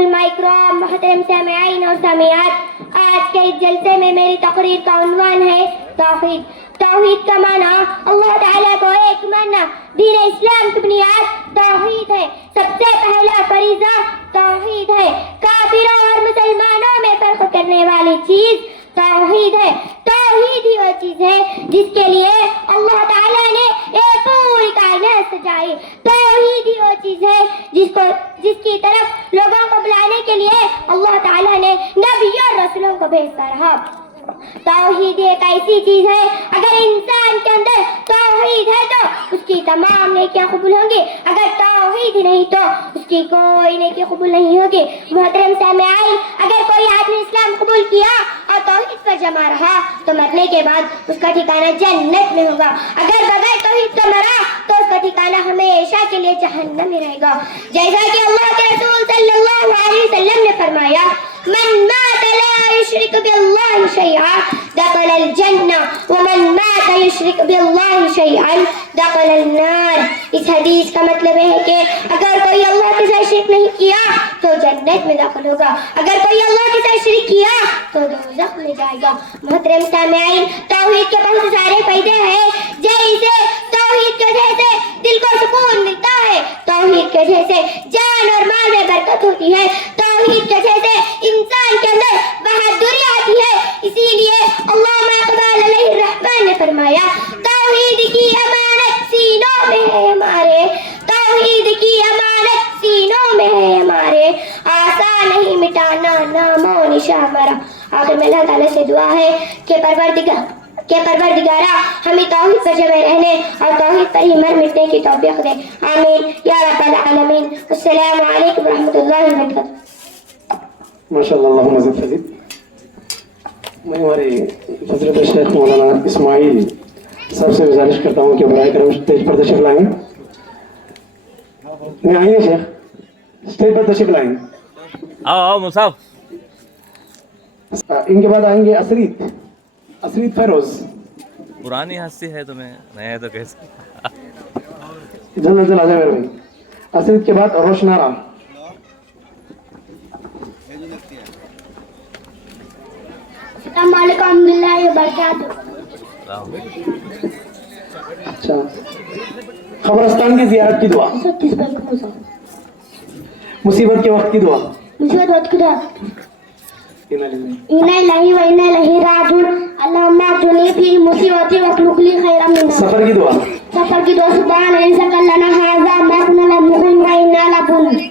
علماء کرام، محترم سامعین اور سامعات، آج کے اس جلسے میں میری تقریر کا عنوان ہے توحید۔ توحید کا معنی اللہ تعالیٰ کو ایک ماننا۔ دین اسلام کی بنیاد توحید ہے۔ سب سے پہلا فریضہ توحید ہے۔ کافروں اور مسلمانوں میں فرق کرنے والی چیز توحید ہے۔ توحید ہی وہ چیز ہے جس کے لیے اللہ تعالیٰ نے یہ پوری کائنات سجائی۔ توحید ہی وہ چیز ہے جس کی طرف لوگوں کو بلانے کے لیے اللہ تعالیٰ نے نبی اور رسولوں کو بھیجتا رہا۔ توحید ایک ایسی چیز ہے، اگر انسان کے اندر توحید ہے تو اس کی تمام نیکیاں قبول ہوں گی، اگر توحید ہی نہیں تو اس کی کوئی نیکی قبول نہیں ہوگی۔ محترم سامعین، اگر کوئی آدمی اسلام قبول کیا اور توحید پر جمع رہا تو مرنے کے بعد اس کا ٹھکانہ جنت میں ہوگا، اگر بغیر توحید کا مرا تو اس کا ٹھکانہ ہمیشہ کے لیے جہنم میں رہے گا۔ جیسا کہ اللہ کے رسول صلی اللہ علیہ وسلم نے فرمایا، من مات لا يشرك بالله شيئا دخل الجنة ومن مات يشرك بالله شيئا دخل النار۔ اس حدیث کا مطلب ہے کہ اگر کوئی اللہ کے ساتھ شرک نہیں کیا تو جنت میں داخل ہوگا، اگر کوئی اللہ کے ساتھ شرک کیا تو دوزخ میں جائے گا۔ محترم سامعین، توحید کے بہت سارے فائدے ہیں، جیسے توحید کی وجہ سے دل کو سکون ملتا ہے، توحید کی وجہ سے جان اور مال میں برکت ہوتی ہے، توحید کی وجہ سے انسان کے اندر بہادری آتی ہے۔ اسی لیے علامہ اقبال علیہ الرحمن نے فرمایا، توحید کی امانت سینوں میں ہے ہمارے، توحید کی امانت سینوں میں ہے ہمارے، آسان نہیں مٹانا نام و نشاں ہمارا۔ آخر میں اللہ تعالیٰ سے دعا ہے کہ پروردگارہ ہمیں توحید پر جمع رہنے اور توحید پر ہی مر مٹنے کی توفیق دے، آمین یا رب العالمین۔ السلام علیکم ورحمۃ اللہ وبرکاتہ۔ ماشاء اللہ، اللہم زد فزد۔ میں ہمارے حضرت شیخ مولانا اسماعیل صاحب سے گزارش کرتا ہوں کہ برائے کرم اسٹیج پر تشریف لائیں۔ میں آئیے شیخ، اسٹیج پر تشریف لائیں۔ آؤ مصعب۔ ان کے بعد آئیں گے اسریت فیروز۔ پرانی ہستی ہے تمہیں نیا تو کیسے؟ جلد آ جائے میرے بھائی۔ اسریت کے بعد روشنارا۔ السلام علیکم ورحمۃ اللہ وبرکاتہ۔ اچھا، قبرستان کی زیارت کی دعا، مصیبت کے وقت کی دعا، مصیبت وقت کی دعا، انا للہ انا الہ و انا الیہ راجعون، اللہم اجرنی فی مصیبتی واخلف لی خیرا منہا۔ سفر کی دعا، سفر کی دعا، سبحان الذی سخر لنا ھذا ما کنا له مقرنین و انا لمحضرون۔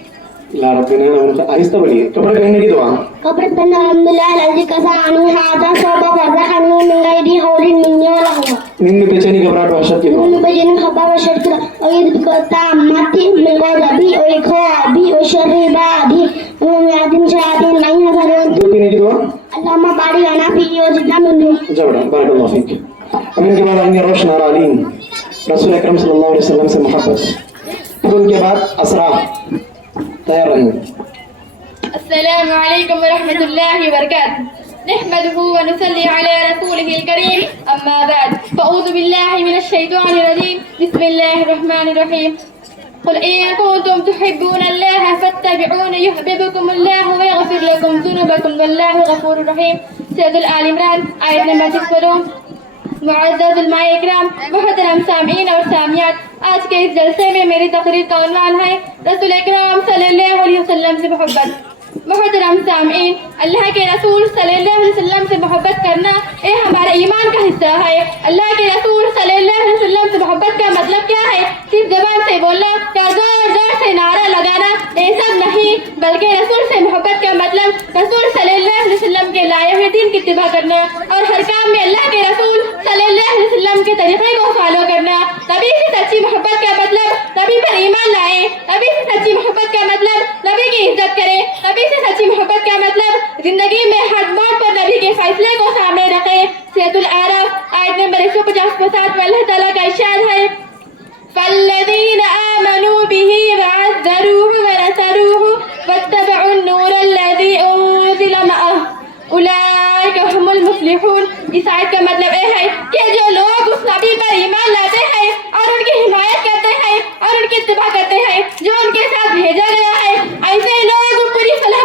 لا ربنا آہستہ بولیے۔ قبر کرنے کی دعا، قبر بنا الحمدللہ الذی کسانی ھذا ثوب ورزقنی من غیر حول منی ولا قوة۔ نیند میں بے چینی گھبراہٹ وحشت کی دعا، من بجن خبر و شرک وید بکتامت من غضبی و اکوابی و شر عبادی و میادن شیاطین نہیں حضرون۔ دودھ پینے کی دعا، اللہم بارک لنا فی وزدنا منہ۔ جوڑا بارک اللہ فیک۔ اب ان کے بعد آئیں گے روشنارا علیم، رسول اکرم صلی اللہ علیہ وسلم سے محبت۔ پھر ان کے بعد اسرا، تیار رہیں۔ السلام علیکم ورحمۃ اللہ وبرکاتہ۔ نحمده ونصلي على رسوله الكريم، أما بعد، فأعوذ بالله من الشيطان الرجيم، بسم الله الرحمن الرحيم۔ قل إن كنتم تحبون الله فاتبعون يحببكم الله ويغفر لكم ذنوبكم والله غفور رحيم۔ سورة آل عمران آیت نمبر 6۔ معزز علماء اکرام، محترم سامعین اور سامعات، آج کے اس جلسے میں میری تقریر کا عنوان ہے رسول اکرام صلی اللہ علیہ وسلم سے محبت۔ محترم سامعین، اللہ کے رسول صلی اللہ علیہ وسلم سے محبت کرنا یہ ہمارے ایمان کا حصہ ہے۔ اللہ کے رسول صلی اللہ علیہ وسلم سے محبت کا مطلب کیا ہے؟ صرف زبان سے بولنا یا زور زور سے نعرہ لگانا یہ سب نہیں، بلکہ رسول سے محبت کا مطلب رسول صلی اللہ علیہ وسلم کے لائے ہوئے دین کی اتباع کرنا اور ہر کام میں اللہ کے رسول صلی اللہ علیہ وسلم کے طریقے کو فالو کرنا۔ نبی سے سچی محبت کا مطلب نبی پر ایمان لائے، نبی سے سچی محبت کا مطلب نبی کی عزت کرے، نبی سے سچی محبت کا مطلب زندگی میں ہر موڑ پر نبی کے فیصلے کو سامنے رکھے۔ سورۃ الاعراف آیت نمبر 150 میں اللہ تعالیٰ کا ارشاد ہے، فَالَّذِينَ آمَنُوا بِهِ وَعَزَّرُوهُ وَنَصَرُوهُ وَاتَّبَعُوا النُّورَ الَّذِي أُنزِلَ مَعَهُ أُولَٰئِكَ هُمُ الْمُفْلِحُونَ۔ اس آیت کا مطلب یہ ہے کہ جو لوگ اس نبی پر ایمان لاتے ہیں اور ان کی حمایت کرتے ہیں اور ان کی اتباع کرتے ہیں جو ان کے ساتھ بھیجا گیا ہے، ایسے لوگ پوری صلاح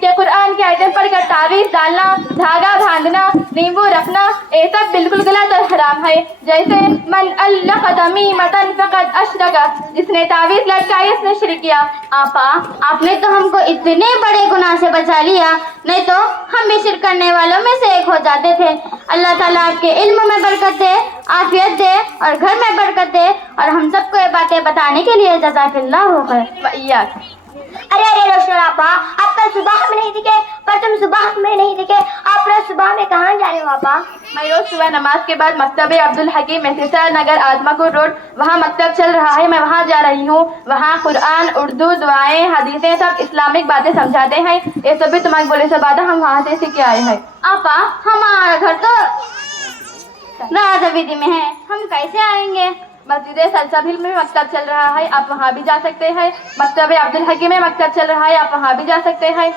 کہ قرآن کی آیتیں پڑھ کر تعویذ ڈالنا، دھاگا باندھنا، نیمبو رکھنا یہ سب بالکل غلط اور حرام ہے. جیسے من علق تمیمۃ فقد اشرک، جس نے تعویذ لٹکائی اس نے شرک کیا. آپا آپ نے تو ہم کو اتنے بڑے گناہ سے بچا لیا، نہیں تو ہم بھی شرک کرنے والوں میں سے ایک ہو جاتے تھے. اللہ تعالیٰ آپ کے علم میں برکت دے، عافیت دے اور گھر میں برکت دے، اور ہم سب کو یہ باتیں بتانے کے لیے جزاک اللہ خیر. وإياك. ارے روشن آپا، آپ کل صبح میں نہیں دکھے، پر تم صبح میں نہیں دکھے، آپ روز صبح میں کہاں جا رہے ہو آپا؟ میں روز صبح نماز کے بعد مکتب عبدالحکیم محسسہ نگر آدماپور روڈ وہاں مکتب چل رہا ہے، میں وہاں جا رہی ہوں. وہاں قرآن، اردو، دعائیں، حدیثیں سب اسلامک باتیں سمجھاتے ہیں. یہ سب بھی تمہاری بولے سے باتیں ہم وہاں سے سیکھ کے آئے ہیں. آپا ہمارا گھر تو راجویدی میں ہے، ہم کیسے آئیں گے؟ مسجد سلسبیل میں مکتب چل رہا ہے، آپ وہاں بھی جا سکتے ہیں. مکتب عبدالحکیم میں مکتب چل رہا ہے، آپ وہاں بھی جا سکتے ہیں.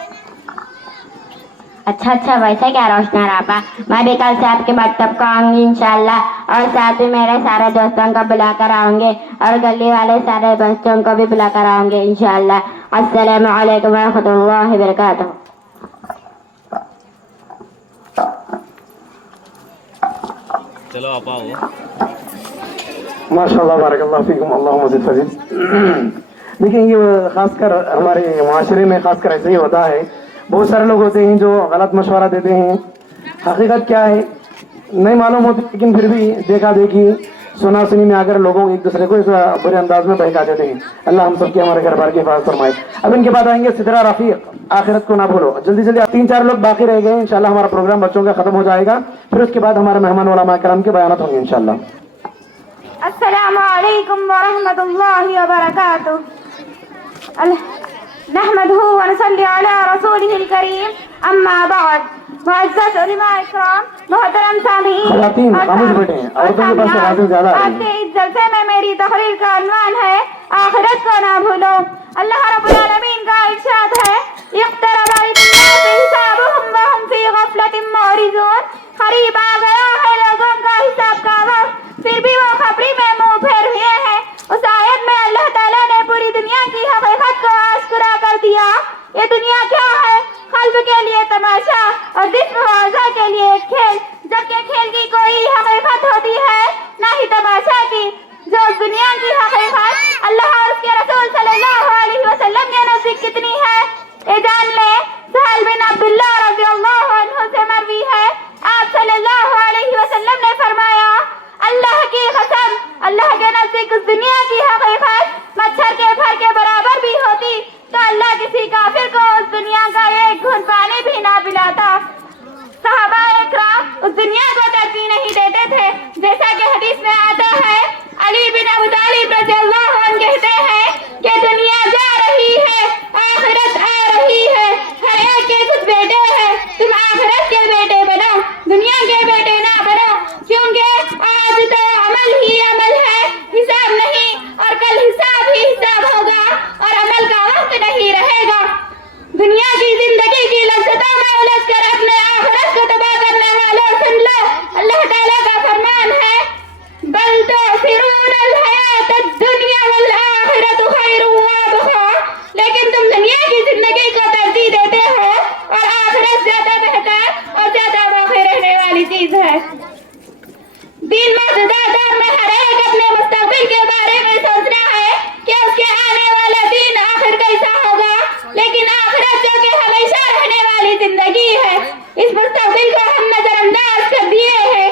اچھا ویسا کیا روشن آپا، میں بھی کل سے آپ کے مکتب کو آؤں گی انشاءاللہ، اور ساتھ ہی میرے سارے دوستوں کو بلا کر آؤں گے، اور گلی والے سارے بچوں کو بھی بلا کر آؤں گے انشاءاللہ. السلام علیکم ورحمۃ اللہ وبرکاتہ. چلو آپ آؤ. ماشاء اللہ بارک اللہ فیکم، اللہم زد فزد. دیکھیں یہ خاص کر ہمارے معاشرے میں خاص کر ایسے ہی ہوتا ہے. بہت سارے لوگ ہوتے ہیں جو غلط مشورہ دیتے ہیں، حقیقت کیا ہے نہیں معلوم ہوتی، لیکن پھر بھی دیکھا دیکھی سنا سنی میں آ کر لوگوں ایک دوسرے کو اس برے انداز میں بہکا دیتے ہیں. اللہ ہم سب کے ہمارے گھر بار کی حفاظت فرمائے. اب ان کے بعد آئیں گے سدرا رفیق، آخرت کو نہ بھولو. جلدی 3-4 لوگ باقی رہ گئے، انشاءاللہ ہمارا پروگرام بچوں کا ختم ہو جائے گا، پھر اس کے بعد ہمارے مہمان علماء کرام کے بیانات ہوں گے انشاءاللہ. السلام علیکم ورحمۃ اللہ وبرکاتہ. نحمده ونصلي على رسوله الكريم. اما بعد، معزز علماء اکرام، محترم سامعین خواتین خاموش بیٹھے ہیں، عورتوں کے پاس آوازیں زیادہ آ آپ رہی کے ہیں. اس جلسے میں میری تقریر کا عنوان ہے آخرت کو نہ بھولو. اللہ رب العالمین کا ارشاد ہے اقترب للناس حسابهم وهم في غفلة معرضون. قریب آ گیا ہے لوگوں کا حساب کا وقت، پھر بھی وہ خبری میں منہ پھیر ہوئے ہیں. اس آیت میں اللہ تعالیٰ نے پوری دنیا کی حقیقت کو آشکارا کر دیا. یہ دنیا کیا ہے؟ قلب کے لیے تماشا اور جسم و اعضاء کے لیے ایک کھیل، جبکہ کھیل کی کوئی حقیقت ہوتی ہے نہ ہی تماشا کی. جو اس دنیا کی حقیقت اللہ اور اس کے رسول صلی اللہ علیہ وسلم کے نزدیک کتنی ہے یہ جان لیں. سہل بن عبداللہ رضی اللہ عنہ سے مروی ہے، آپ صلی اللہ علیہ وسلم نے فرمایا اللہ کی قسم، اللہ کے نزدیک اس دنیا کی حقیقت مچھر کے پھر کے برابر بھی ہوتی تو اللہ کسی کافر کو اس دنیا کا ایک گھونٹ پانی بھی نہ پلاتا. صحابہ اکرام اس دنیا کو ترجیح نہیں دیتے تھے، جیسا کہ حدیث میں آتا ہے علی بن ابی طالب رضی اللہ عنہ کہتے ہیں کہ دنیا جا رہی ہے، آخرت آ رہی ہے، ہر ایک کے کچھ بیٹے ہیں، تم آخرت کے بیٹے بنو، دنیا کے بیٹے نہ بنو، کیونکہ آج تو عمل ہی عمل ہے، حساب نہیں، اور کل حساب ہی حساب ہوگا اور عمل کا وقت نہیں رہے گا. دنیا کی زندگی کی لذتوں میں الجھ کر اپنے آخرت کو تباہ کرنے والوں سن لو، اللہ تعالیٰ کا فرمان ہے بل تؤثرون الحیات الدنیا والآخرۃ خیر وابقیٰ. لیکن تم دنیا کی زندگی کو ترجیح دیتے ہو اور آخرت زیادہ بہتر اور زیادہ باقی رہنے والی چیز ہے. دین موجودہ دور میں ہر ایک اپنے مستقبل کے بارے میں سوچنا ہے کہ اس کے آنے والا دین آخر کیسا ہوگا، لیکن آخرت جو کہ ہمیشہ رہنے والی زندگی ہے، اس مستقبل کو ہم نظر انداز کر دیے ہیں.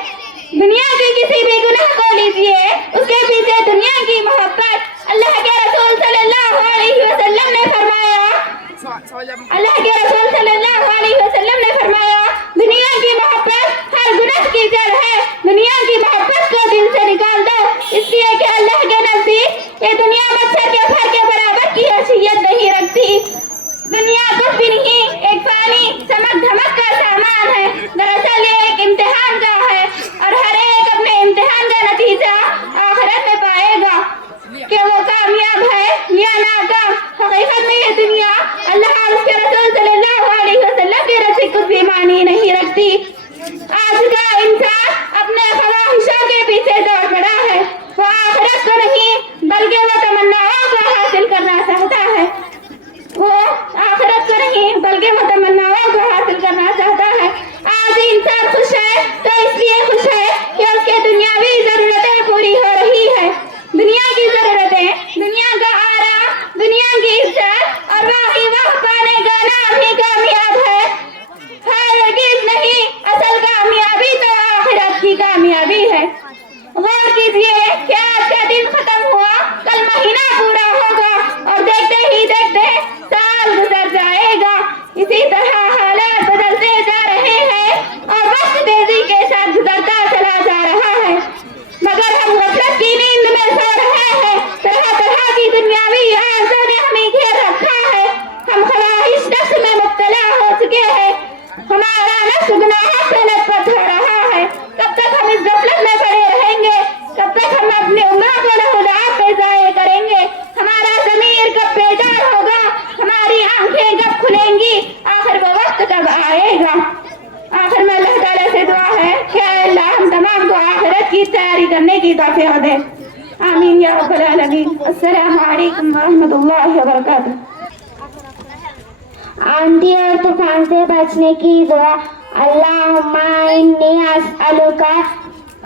دنیا کے کسی بھی گناہ کو لیجیے، اس کے پیچھے دنیا کی محبت. اللہ کے رسول صلی اللہ علیہ وسلم نے فرمایا دنیا کی محبت ہر گناہ کی جڑ ہے. دنیا کی محبت کو دل سے نکال دو، اس لیے کہ اللہ کے نزدیک یہ دنیا مچھر کے پھر کے برابر کی حیثیت نہیں رکھتی. دنیا کچھ بھی نہیں، ایک فانی چمک دھمک کا سامان ہے. دراصل یہ ایک امتحان کا ہے، اور ہر ایک اپنے امتحان کا نتیجہ آخرت میں پائے گا کہ وہ کامیاب ہے یا ناکام. حقیقت میں یہ دنیا اللہ اور اس کے رسول عطا دے. آمین یا رب العالمین. السلام علیکم ورحمۃ اللہ وبرکاتہ. آندھی اور طوفان سے بچنے کی دعا. اللہم انی اسألک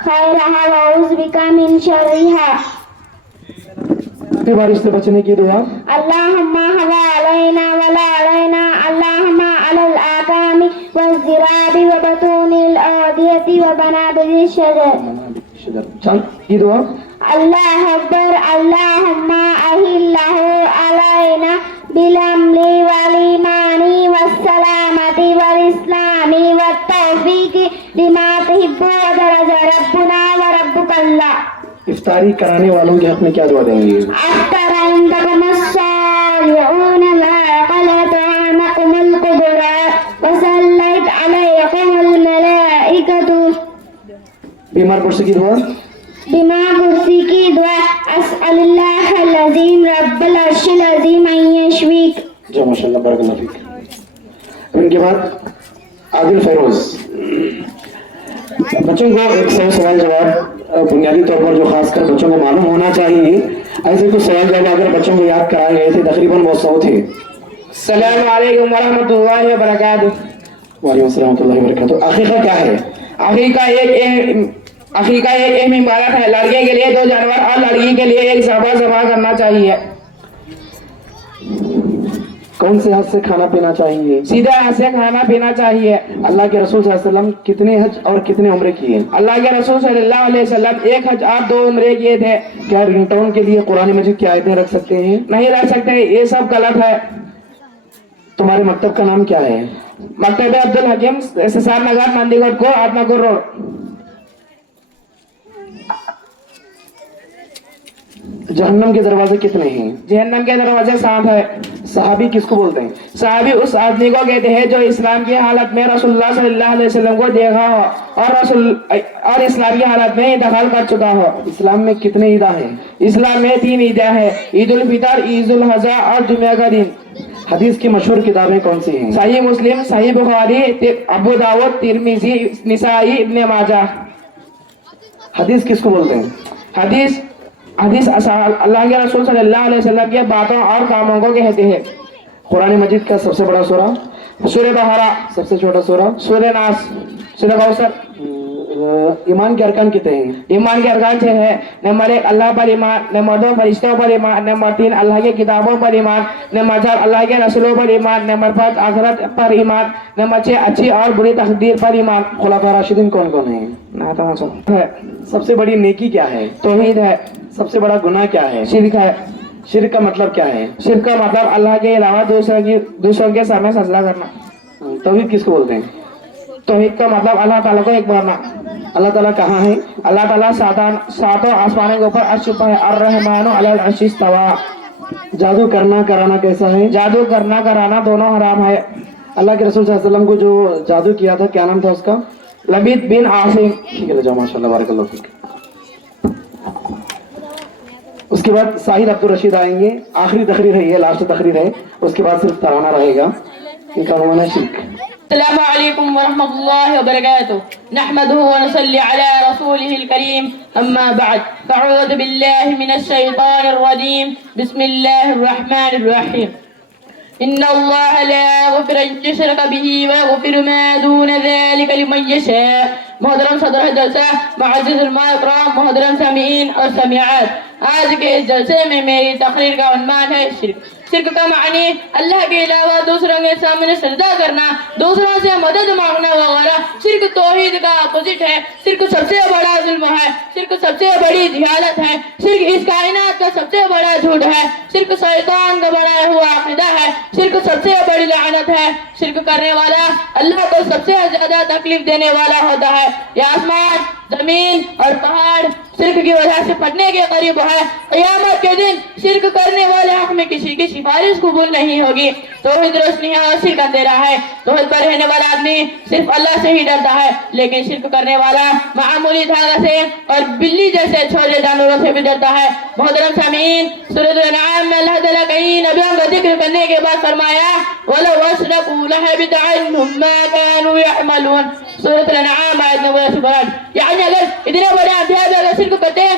خیرہا واعوذ بک من شرہا. بارش سے بچنے کی دعا. اللہم حوا علینا ولا علینا. اللہم علی الآکام والزراب وبطون الأودية وبنابل الشجر. چاند کی دعا. اللہ اکبر. اللہم اہلہ علینا بالامن والایمان والسلامة والاسلام والتوفیق لما تحب وترضى ربنا وربک اللہ. افطاری کرانے والوں کے حق میں کیا دعا دیں گے؟ أفطر عندكم الصالحون لا قلت عنكم القدرات وصلت عليكم الملائكة. بیمار پرسے کی دعا. بما کرسی کی دعا. اسأل اللہ العظیم رب العرش العظیم ان یشفیک. جو ماشاء اللہ بارک اللہ فیک. ان کے بعد عادل فیروز. بچوں کو ایک سوال جواب بنیادی طور پر جو خاص کر بچوں کو معلوم ہونا چاہیے، ایسے کچھ سوال جواب اگر بچوں کو یاد کرائے گئے تھے تقریباً وہ 100 تھے. السلام علیکم ورحمۃ اللہ وبرکاتہ. وعلیکم السلام ورحمۃ اللہ وبرکاتہ. عقیقہ کیا ہے؟ عقیقہ ایک اہم عبادت ہے. لڑکے کے لیے 2 جانور اور لڑکی کے لیے ایک ذبح کرنا چاہیے. کون سے ہاتھ سے کھانا پینا چاہیے؟ سیدھے ہاتھ سے کھانا پینا چاہیے. اللہ کے رسول صلی اللہ علیہ وسلم کتنے حج اور کتنے عمرے کیے؟ اللہ کے رسول صلی اللہ علیہ وسلم 1 حج اور 2 عمرے کیے تھے. کیا رنگ ٹون کے لیے قرآن مجید کی آیتیں رکھ سکتے ہیں؟ نہیں رکھ سکتے، یہ سب غلط ہے. تمہارے مکتب کا نام کیا ہے؟ مکتب عبدالحکیم، SSR نگر، نندی گڑھ کو آتماکور روڈ. جہنم کے دروازے کتنے ہیں؟ جہنم کے دروازے 7 ہے. صحابی کس کو بولتے ہیں؟ صحابی اس آدمی کو کہتے ہیں جو اسلام کی حالت میں رسول اللہ صلی اللہ علیہ وسلم کو دیکھا ہو اور اسلام کی حالت میں انتقال کر چکا ہو. اسلام میں کتنے عیدیں ہیں؟ اسلام میں 3 عیدیں ہیں: عید الفطر، عید الاضحیٰ اور جمعہ کا دن. حدیث کی مشہور کتابیں کون سی ہیں؟ صحیح مسلم، صحیح بخاری، ابو داؤد، ترمذی، نسائی، ابن ماجہ. حدیث کس کو بولتے ہیں؟ حدیث اللہ کے رسول صلی اللہ علیہ وسلم کے باتوں اور کاموں کو کہتے ہیں. قرآن مجید کا سب سے بڑا سورہ؟ سورہ بقرہ. سب سے چھوٹا سورہ؟ سورہ ناس. سورہ کوثر. ایمان کے ارکان کتنے ہیں؟ ایمان کے ارکان 6 ہیں. نمبر 1 اللہ پر ایمان. نمبر 2 فرشتوں پر ایمان. نمبر 3 اللہ کے کتابوں پر ایمان. نمبر 4 اللہ کے رسولوں پر ایمان. نمبر 5 آخرت پر ایمان. نمبر 6 اچھی اور بری تقدیر پر ایمان. خلفاء راشدین کون کون ہیں؟ سب سے بڑی نیکی کیا ہے؟ توحید ہے. سب سے بڑا گناہ کیا ہے؟ شرک ہے. شرک کا مطلب کیا ہے؟ شرک کا مطلب اللہ کے علاوہ دوسروں کے سامنے سجدہ کرنا. توحید کس کو بولتے ہیں؟ توحید کا مطلب اللہ تعالیٰ کو ایک ماننا. اللہ تعالیٰ کہاں ہے؟ اللہ تعالیٰ 7 آسمانوں کے اوپر عرش پر ہے. الرحمن علی العرش استویٰ. جادو کرنا کرانا کیسا ہے؟ جادو کرنا کرانا دونوں حرام ہے. اللہ کے رسول صلی اللہ علیہ وسلم کو جو جادو کیا تھا کیا نام تھا اس کا؟ لبید بن عاصم. ٹھیک ہے جاؤ ماشاء اللہ بارک اللہ فیک. اس کے بعد ساحل عبدالرشید آئیں گے. آخری تقریر ہے یہ، لاسٹ تقریر ہے. اس کے بعد صرف ترانہ رہے گا. ان کا عنوان ہے شرک. السلام علیکم ورحمۃ اللہ وبرکاتہ. نحمده ونصلي على رسوله الكريم. اما بعد فاعوذ بالله من الشيطان الرجيم. بسم الله الرحمن الرحيم. ان الله لا يغفر ان يشرك به ويغفر ما دون ذلك لمن يشاء. محترم صدر جلسہ، معزز علماء اکرام، محترم سامعین اور سامعات، آج کے اس جلسے میں میری تقریر کا عنوان ہے شرک. شرک کا معنی اللہ کے علاوہ دوسروں کے سامنے سجدہ کرنا، دوسروں سے مدد مانگنا وغیرہ. شرک توحید کا اپوزٹ ہے. شرک سب سے بڑا ظلم ہے. شرک سب سے بڑی جہالت ہے. شرک اس کائنات کا سب سے بڑا جھوٹ ہے. شرک شیطان کا بنایا ہوا عقیدہ ہے. شرک سب سے بڑی لعنت ہے. شرک کرنے والا اللہ کو سب سے زیادہ تکلیف دینے والا ہوتا ہے. یہ آسمان، زمین اور پہاڑ شرک کی وجہ سے پھٹنے کے قریب ہے. قیامت کے دن شرک کرنے والے حق میں کسی کی سفارش قبول نہیں ہوگی. توحید روشنی ہے اور شرک اندھیرا ہے. توحید پر رہنے والا آدمی صرف اللہ سے ہی ڈرتا ہے، لیکن شرک کرنے والا معمولی دھاگا سے اور بلی جیسے چھوٹے جانوروں سے بھی ڈرتا ہے. محترم سامعین، سورۃ الانعام میں اللہ تعالیٰ کئی نبیوں کا ذکر کرنے کے بعد فرمایا وَلَوْ أَشْرَكُوا لَحَبِطَ عَنْهُمْ مَا كَانُوا يَعْمَلُونَ. سورۃ الانعام آیت نمبر 8. یعنی اگر اتنے بڑے ادھیار اگر شرک کرتے ہیں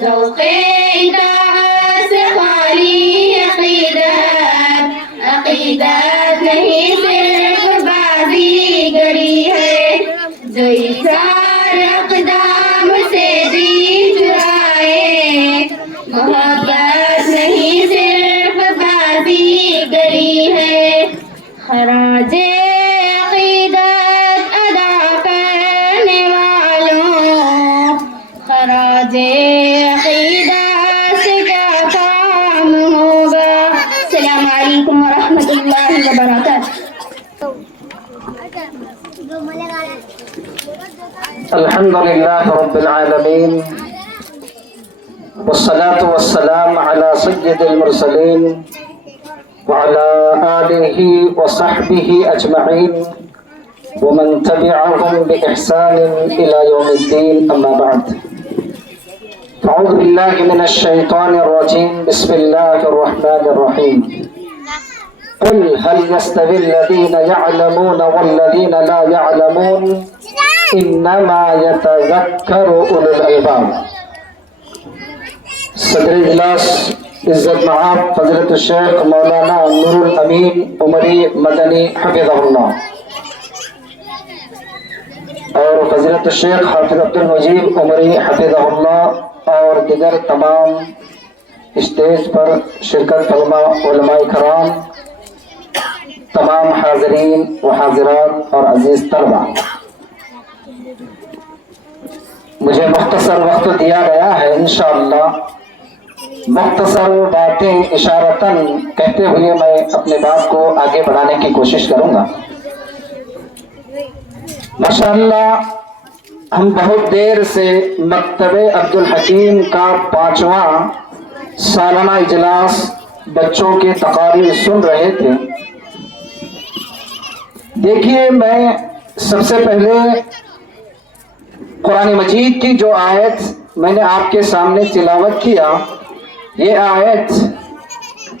ذوق اطاعت سے خالی عقیدت نہیں صرف بازی گری ہے، جو اشار اقدام سے جی چرائے، محبت نہیں صرف بازی گری ہے، خراج عقیدت ادا کرنے والوں، خراج عقیدت سے کیا کام ہوگا۔ السلام علیکم ورحمۃ اللہ وبرکاتہ۔ الحمد لله رب العالمين والصلاة والسلام على سيد المرسلين وعلى آله وصحبه أجمعين ومن تبعهم بإحسان إلى يوم الدين، أما بعد، أعوذ بالله من الشيطان الرجيم، بسم الله الرحمن الرحيم، قل هل يستوي الذين يعلمون والذين لا يعلمون انما يتذكر اولو الالباب۔ صدر اجلاس عزت مآب فضیلت الشیخ مولانا نور الامین عمری مدنی حفظہ اللہ، اور فضیلت الشیخ حافظ عبد المجید عمری حفظہ اللہ، اور دیگر تمام اسٹیج پر شرکت فرما علماء کرام، تمام حاضرین و حاضرات اور عزیز طلبہ، مجھے مختصر وقت دیا گیا ہے، انشاءاللہ مختصر باتیں اشارتاً کہتے ہوئے میں اپنے بات کو آگے بڑھانے کی کوشش کروں گا۔ ماشاءاللہ ہم بہت دیر سے مکتب عبدالحکیم کا 5واں سالانہ اجلاس بچوں کے تقاریر سن رہے تھے۔ دیکھیے، میں سب سے پہلے قرآن مجید کی جو آیت میں نے آپ کے سامنے تلاوت کیا، یہ آیت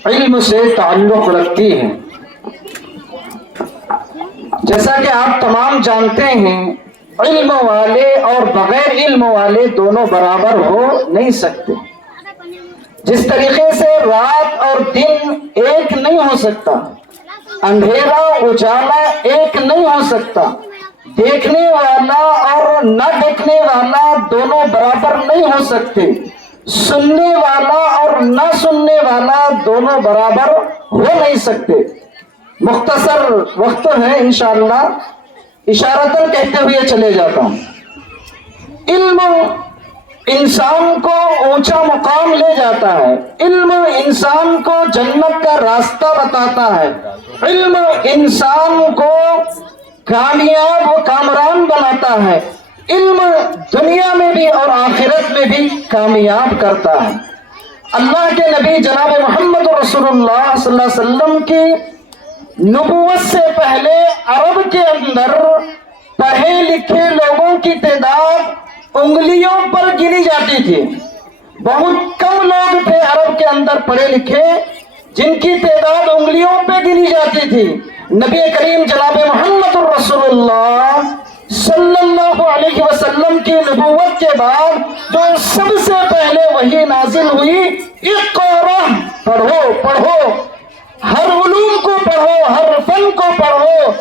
علم سے تعلق رکھتی ہے۔ جیسا کہ آپ تمام جانتے ہیں، علم والے اور بغیر علم والے دونوں برابر ہو نہیں سکتے۔ جس طریقے سے رات اور دن ایک نہیں ہو سکتا، اندھیرا اجالا ایک نہیں ہو سکتا، دیکھنے والا اور نہ دیکھنے والا دونوں برابر نہیں ہو سکتے، سننے والا اور نہ سننے والا دونوں برابر ہو نہیں سکتے۔ مختصر وقت ہے، انشاءاللہ اشارتاً کہتے ہوئے چلے جاتا ہوں۔ علم انسان کو اونچا مقام لے جاتا ہے، علم انسان کو جنت کا راستہ بتاتا ہے، علم انسان کو کامیاب و کامران بناتا ہے، علم دنیا میں بھی اور آخرت میں بھی کامیاب کرتا ہے۔ اللہ کے نبی جناب محمد رسول اللہ صلی اللہ علیہ وسلم کی نبوت سے پہلے عرب کے اندر پڑھے لکھے لوگوں کی تعداد انگلیوں پر گنی جاتی تھی۔ بہت کم لوگ تھے عرب کے اندر پڑھے لکھے جن کی تعداد انگلیوں پہ گنی جاتی تھی۔ نبی کریم جناب محمد رسول اللہ صلی اللہ علیہ وسلم کی نبوت کے بعد جو سب سے پہلے وحی نازل ہوئی، اقرا، پڑھو پڑھو، ہر علوم کو پڑھو، ہر فن کو پڑھو،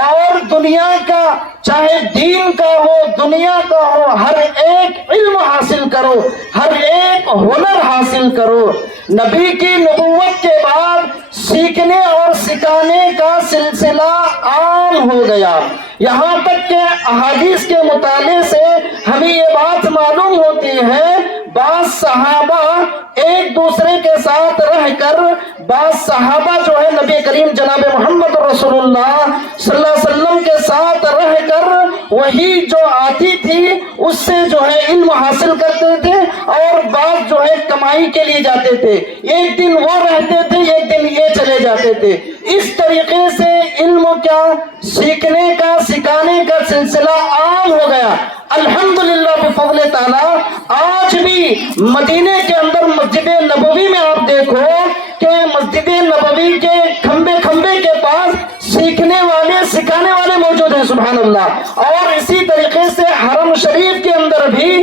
اور دنیا کا چاہے دین کا ہو دنیا کا ہو، ہر ایک علم حاصل کرو، ہر ایک ہنر حاصل کرو۔ نبی کی نبوت کے بعد سیکھنے اور سکھانے کا سلسلہ عام ہو گیا، یہاں تک کہ احادیث کے مطالعے سے ہمیں یہ بات معلوم ہوتی ہے، بعض صحابہ ایک دوسرے کے ساتھ رہ کر، بعض صحابہ جو ہے نبی کریم جناب محمد رسول اللہ صلی اللہ علیہ وسلم کے ساتھ رہ کر وہی جو آتی تھی اس سے جو ہے علم حاصل کرتے تھے، اور بعض جو ہے کمائی کے لیے جاتے تھے، ایک دن وہ رہتے تھے ایک دن یہ چلے جاتے تھے۔ اس طریقے سے علم کا سیکھنے کا سکھانے کا سلسلہ عام ہو گیا۔ الحمدللہ بفضل تعالیٰ آج بھی مدینے کے اندر مسجد نبوی میں آپ دیکھو کہ مسجد نبوی کے کھمبے کھمبے کے پاس سیکھنے والے سکھانے والے موجود ہیں، سبحان اللہ۔ اور اسی طریقے سے حرم شریف کے اندر بھی